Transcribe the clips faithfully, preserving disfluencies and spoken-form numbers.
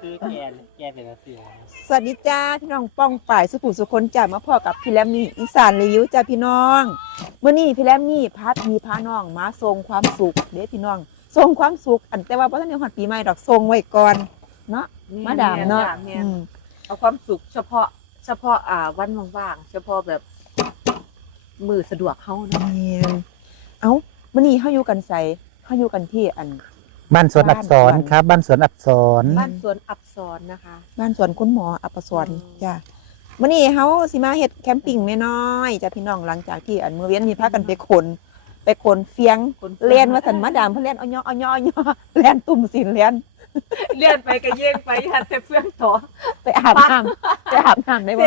คือแกแกเป็นเสือสวัสดีจ้าพี่น้องป้องป่ายสุขุสุคนจ้ามาพ่อกับพี่แรมมี่อีสานรีวิวจ้าพี่น้องเมื่อนี้พี่แรมมี่พาพี่พาน้องมาทรงความสุขเด้พี่น้องทรงความสุขอันแต่ว่าพระท่านในหอดปีใหม่ดอกทรงไว้ก่อนเนาะมาดามเนาะเอาความสุขเฉพาะเฉพาะอ่าวันว่างๆเฉพาะแบบมือสะดวกเขาเนาะเอ้าเมื่อนี้เขาอยู่กันใส่เขาอยู่กันที่อันบ้านสวนอับสรครับบ้านสวนอับสรบ้านสวนอับสรนะคะบ้านสวนคุณหมออับสรจ้ามื่อนี้เขาสิมาเฮ็ดแคมปิ้งน้อยๆจ้าพี่น้องหลังจากที่อันเมื่อเว้นมีพากันไปขนไปขนเฟียงเลียนว่าสันมาดามเพื่อนเลียนเอาย่อเอาย่อเอาย่อเลียนตุ่มสินเลียนเลียนไปกระเยงไปหันแต่เฟื่องต่อไปอาบน้ำไปอาบน้ำได้บ่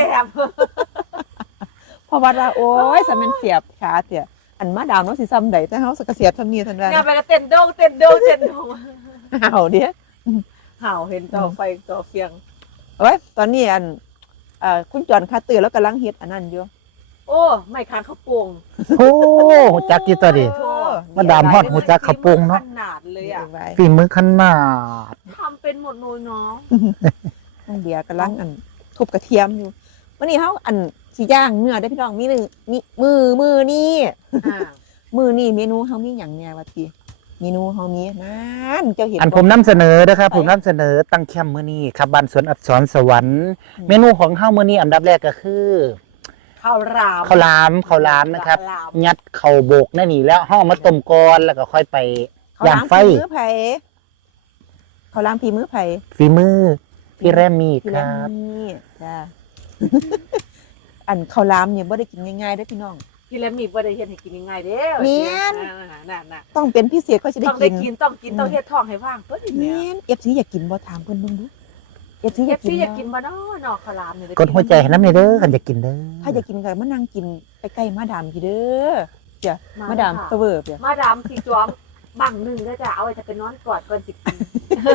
เพราะว่าโอ้ยสมันเสียบขาเตี่ยอันมาดามเนาะสิซ้ำใดแต่เฮาสกเสียบทำนี้ทันว่าเนี่ยไปก็เต้นโดงเต้นโดงเต้นโดงห่าวเด้ห่าวเห็นต่อไฟต่อเฟียงเอ้ยตอนนี้อันเอ่อคุณจอนคาตื่นแล้วกำลังเฮ็ดอันนั้นอยู่โอ้ไม่ค้างข้าวโป่งโอ้หูจักกี่ตัวดิมาดามฮอดหูจักข้าวโป่งเนาะขนาดเลยอ่ะฝีมือขนาดทำเป็นหมดเลยเนาะน้องเบียร์กำลังอันทุบกระเทียมอยู่วันนี้เฮาอันสิย่างเนื้อได้พี่น้องมีหนึ่งมีมือมือนี่มือนี่เมนูเฮามีหยังแน่ว่าติเมนูเฮามีนั่นเจ้าเห็นอันผมนำเสนอนะครับผมนำเสนอตั้งแคมป์มื้อนี้ครับบ้านสวนอับสรสวรรค์เมนูของเฮามื้อนี้อันดับแรกก็คือข้าวรามข้าวรามข้าวรามนะครับยัดข้าวโบกนั่นนี่แล้วห่อมาต้มก่อนแล้วก็ค่อยไปย่างไฟมือไผข้าวรามฝีมือไผฝีมือพี่แรมมี่ครับจ้าอันข้าวรามเนี่ยบ่ได้กินง่ายๆเด้อพี่น้องพี่แรมมี่บ่ได้เฮ็ดให้กินง่ายๆเด้อแม่นน่ะๆต้องเป็นพิเศษก็จะได้กินต้องกินต้องกินต้องเฮ็ดท้องให้ว่างเพิ่นนี่แม่น เอฟ ซี อยากกินบ่ถามเพิ่นเบิ่งดูเอฟ ซี อยากกินอยากกินบ่เนาะเนาะข้าวรามนี่กดหัวใจให้นำเด้อคันอยากกินเด้อถ้าอยากกินก็มานั่งกินใกล้ๆมาดามพี่เด้อจ้ะมาดามเตเวอร์จ้ะมาดามสิจอมบังนึงเด้อจ้ะเอาไว้จะไปนอนกอดก่อนสิกิน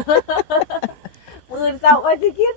มื้อเช้าก็สิกิน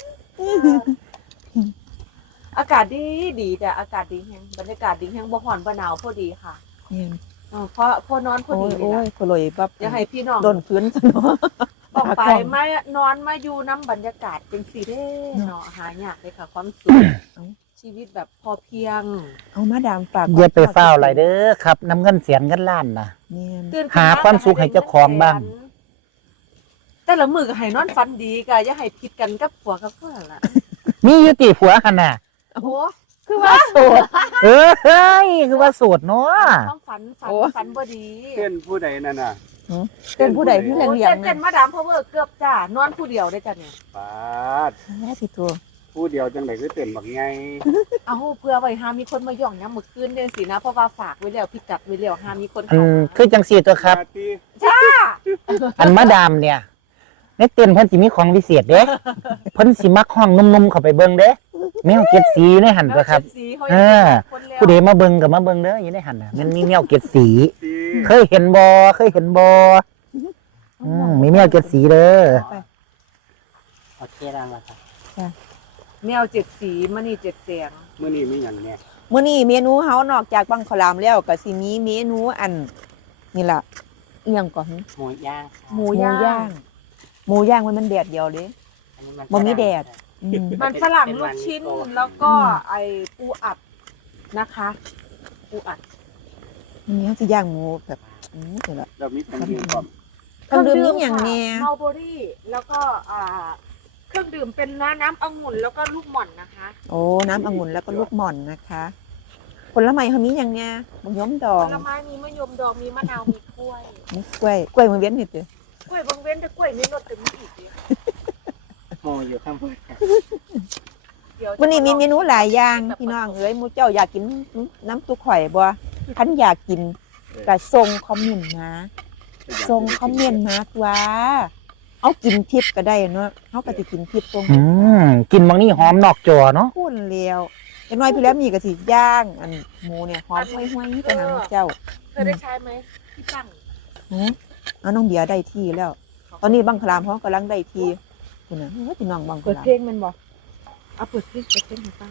อากาศดีดีแต่อากาศดีแฮงบรรยากาศดีแฮงบ่ร้อนบ่หนาวพอดีค่ะนี่อ๋อพอพอนอนพอดีโอ้ยโลยปั๊บอย่าให้พี่น้องโดนพื้นซะเนาะออกไปมานอนมาอยู่น้ำบรรยากาศเป็นสิเด้เนาะหายากเลยค่ะความสุขชีวิตแบบพอเพียงเอามาดามฝากอย่าไปเฝ้าอะไรเด้อครับน้ำเงินเสียนเงินล้านน่ะหาความสุขให้เจ้าของบ้างแต่ละมื้อก็ให้นอนฝันดีก็อย่าให้ผิดกันกับผัวกับเพื่อนล่ะมีอยู่ติผัวหั่นน่ะโอ้โหคือว่าโสดเออเฮ้ยคือว่าโสดเนาะต้องฝันฝันฝันบ่ดีเต้นผู้ใดนั่นน่ะเต้นผู้ใดที่เลี้ยงๆเต้นมาดามเพราะว่าเกือบจ้านอนผู้เดียวได้จ้ะเนี่ยปาดแม่สิตัวผู้เดียวจังได๋คือเต้นบักไงเอ้าเพื่อไว้หามีคนมาย่องยามมื้อคืนจังซี่นะเพราะว่าฝากไว้แล้วพิกัดไว้แล้วหามีคนเข้ามาคือจังซี่ตัวครับจ้าอันมาดามเนี่ยในเต้นเพิ่นสิมีของพิเศษเด้เพิ่นสิมักห้องนุ่มๆเข้าไปเบิ่งเด้แมวเกล็ดสีในหั่นตัวครับเออผู้ใดมาเบิ่งก็มาเบิ่งเด้ออยู่ในหั่นน่ะมันมีแมวเกล็ดสีเคยเห็นบ่เคยเห็นบ่อืมมีแมวเกล็ดสีเด้อโอเคแล้วล่ะครับจ้ะแมวเจ็ดสีมณีเจ็ดแสงมื้อนี้มีหยังแน่มื้อนี้เมนูเฮานอกจากบังข้าวรามแล้วก็สิมีเมนูอันนี่ล่ะอีหยังก่อนหมูย่างหมูย่างหมูย่างมันมันแดดเดียวเด้บ่มีแดดมันฝรั่งลูกชิ้นแล้วก็ไอปูอัดนะคะปูอัดนี่เขาสิย่างหมูแบบนี้เสร็จแล้วเรามีเครื่องดื่มพร้อมเครื่องดื่มนี่อย่างแน่มัลเบอรี่แล้วก็อ่าเครื่องดื่มเป็นน้ำน้ำองุ่นแล้วก็ลูกหม่อนนะคะโอ้น้ำองุ่นแล้วก็ลูกหม่อนนะคะผลไม้เขามีอย่างเนี้ยมะยมดองผลไม้มีมะยมดองมีมะนาวมีกล้วยมีกล้วยกล้วยมือเว้นนิดเดียวกล้วยบางเว้นแต่กล้วยนี่รสเต็มอีกเดียวโมอยู่ข้างบนวันนี้มีเมนูหลายอย่างพี่น้องเอ้ยมูเจ้าอยากกินน้ำซุปข่อยบ่คันอยากกินก็ส่งคอมเมนต์มาส่งคอมเมนต์มาว่าเอากินทิพย์ก็ได้เนาะเฮาก็สิกินทิพย์ตรงอืมกินบางนี่หอมนอกจอเนาะพูดแล้วอย่างน้อยพี่แล้วมีก็สิย่างอันหมูเนี่ยหอมห้วยๆไปหาเจ้าเคยได้ใช้มั้ยพี่ตั้งหือเอาน้องเบียร์ได้ที่แล้วตอนนี้บังคลามเฮากำลังได้ที่คุณน่ะเฮ้ยพี่น้องบังคลามเปิดเพลงมันบ่เอาเปิดเพลงเปิดเพลงให้ฟัง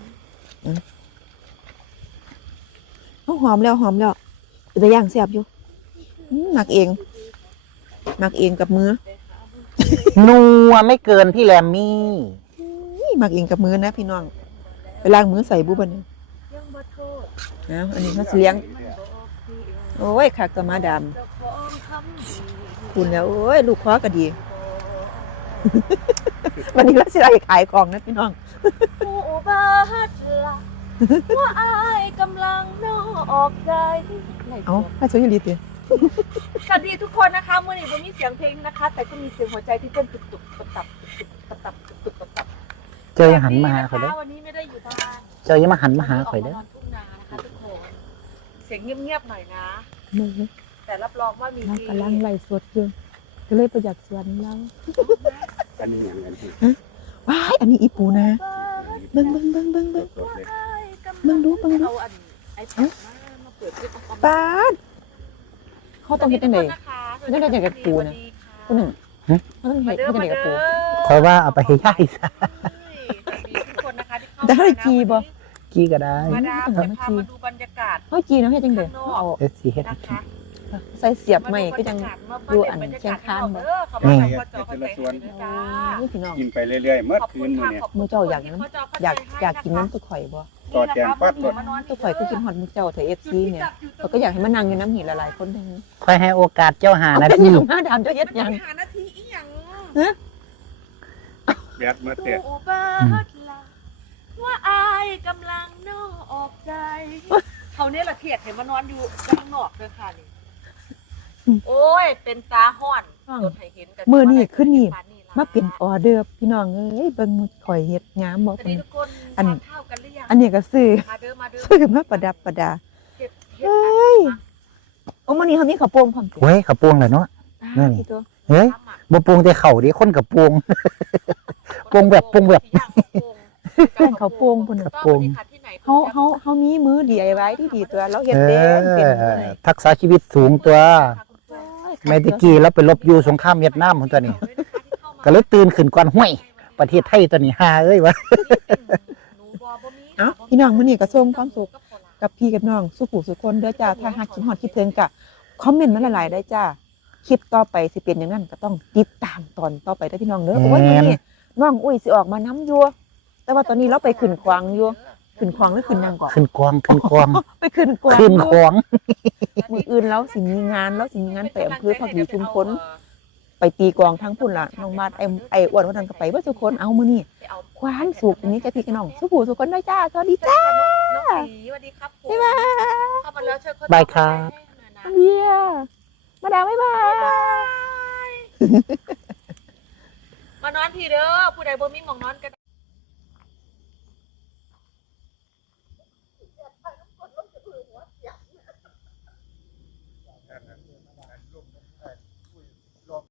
เอาหอมแล้วหอมแล้วแต่ย่างแซ่บอยู่หมักเองหมักเองกับมือนัวไม่เกินพี่แรมมี่นี่มักเองกับมือนะพี่น้องไปล้างมือใส่บุบันเนี่ยยังบ่โทษเอาอันนี้เขาสิเลี้ยงโอ้ยคักตัวมาดามเจ้าของคำดีคุณแล้วโอ้ยลูกคอก็ดี วันนี้เราสิได้ขายของนะพี่น้องผู้บาดละว่าอายกำลังนอกใจเอาถ้าสวยอยู่ดีติสวัสดีทุกคนนะคะเมื่อนี้บ่มีเสียงเพลงนะคะ แต่ก็มีเสียงหัวใจที่เต้นตุบตุบตับตับตับตับตุบตับตับเจอหันมาหาข่อยเด้อวันนี้ไม่ได้อยู่บ้านเจอยังมาหันมาหาข่อยเด้อกมานอนทุ่งนานะคะทุกคนเสียงเงียบๆหน่อยนะมือแต่รับรองว่ามีเราดีกำลังไล่สดอยู่ก็เลยประหยัดส่วนเราอันนี้อย่างนั้นที่ว้ายอันนี้อีปูนะเบิ่งเบิ่งเบิ่งเบิ่งเบิ่งสดๆเลยมึงดูมึงดูเอาอันไอ้แพดมามาเปิดคลิปเอาปาดเขาต้องเฮ็ดจังได๋สวัสดีทุกคนนะคะไม่ได้อยากกับปูนะ ผู้หนึ่งเขาต้องเฮ็ดมาเด้เฮ็อดจังได๋กับปูคอยว่าเอาไปให้ย่ายซะสวัสดีทุกคนนะคะที่เข้าได้จีบ่กี้ก็ได้มาดามจะพามาดูบรรยากาศเฮาจีเนาะเฮ็ดจังได๋เอาเอสซีเฮ็ดนะให้กิคะนใส่เสียบใหม่ก็ยัง ดูอันเชียงคานบ่นี่นี่พี่น้องกินไปเรื่อยๆเมื่อคืนมื้อเนี่ยหมูเจ้าอยากน้ำอยากอยากกินน้ำตุกข่อยบ่ต่อแจงฟัดรถตุกข่อยก็กินฮอดหมูเจ้าเถอะ เอฟ ซี เนี่ยเขาก็อยากให้มานั่งอยู่น้ำหินหลายๆคนทั้งนี้คอยให้โอกาสเจ้าหาเอานาเป็นทีหยังมาดามเจ้าเฮ็ดหยังหานาทีอีหยังแบดเมื่อเตะผู้บาดละว่าอายกำลังนอกใจเขาเนี่ยละเทียดเห็นมานอนอยู่ข้างนอกเลยค่ะนี่โอ้ยเป็นตาห้อนสดให้เห็นกันมื้อนี้ขึ้นนี่มาเป็นออเดอร์พี่น้องเอ้ยเบิ่งหมูข่อยเฮ็ดงามบ่สวัสเพิ่ดีนทุกคนอันทานข้าวกันหรือยังอันนี้ก็ซื้อมาเด้อมาเด้อซื้อมาประดับประดาเฮ็ดเฮ้ย โอ้มื้อนี้เขามีข้าวโป่งพร้อมติเว้ยขับปวงเลยเนาะ นั่นนี่พี่ตัวเฮ้ยบ่ปวงแต่เข่าดิคนกับปวง ปรุงแบบปรุงแบบเป็นข้าวโป่งพุ่นน่ะข้าวโป่งเฮาเฮาเฮามีมือ ดี ไอ วาย ที่ดีตัวเราเฮ็ดเอเป็นเป็นอเลยทักษะชีวิตสูงตัวแม่ตะกี้แล้วไปลบอยู่สงครามเวียดนามพุ่นตัวนี้ ก็เลยตื่นขึ้นก่อนห้วย ประเทศไทยตัวนี้ฮาเอ้ยวะเอ้าพี่น้องมื้อนี้ก็ส่งความสุขกับพี่กับน้องสุขุสุคนเด้อจ้าถ้าหากคิดฮอดคิดถึงก็คอมเมนต์มาหลายๆได้จ้าคลิปต่อไปสิเป็นอย่างนั้นก็ต้องติดตามตอนต่อไปเด้อพี่น้องเด้อโอ้ยมื้อนี้น้องอุ้ยสิออกมาน้ำอยู่แต่ว่าตอนนี้เราไปขึ้นควางอยู่ขึ้นควางหรือขึ้นนางก่อนขึ้นกวางขึ้นกวางไปขึ้นควางขึ้นอยู่ของมื้ออื่นแล้วสิมีงานแล้วสิมีงานไปอำเภอพักดีชุมพลไปตีกลองทั้งพุ่นล่ะน้องมาดไอ้ไอ้อ้วนวันนั้นก็ไปเบิดทุกคนเอามื้อนี้ความสุขอันนี้แกพี่กับน้องสุขุสุคนด้วยจ้าสวัสดีจ้าน้องสีสวัสดีครับผมบ๊ายบายเข้ามาแล้วเชิญคนบายครับเบียร์มาดามบ๊ายบายมานอนทีเด้อผู้ใดบ่มีหมองนอนกัน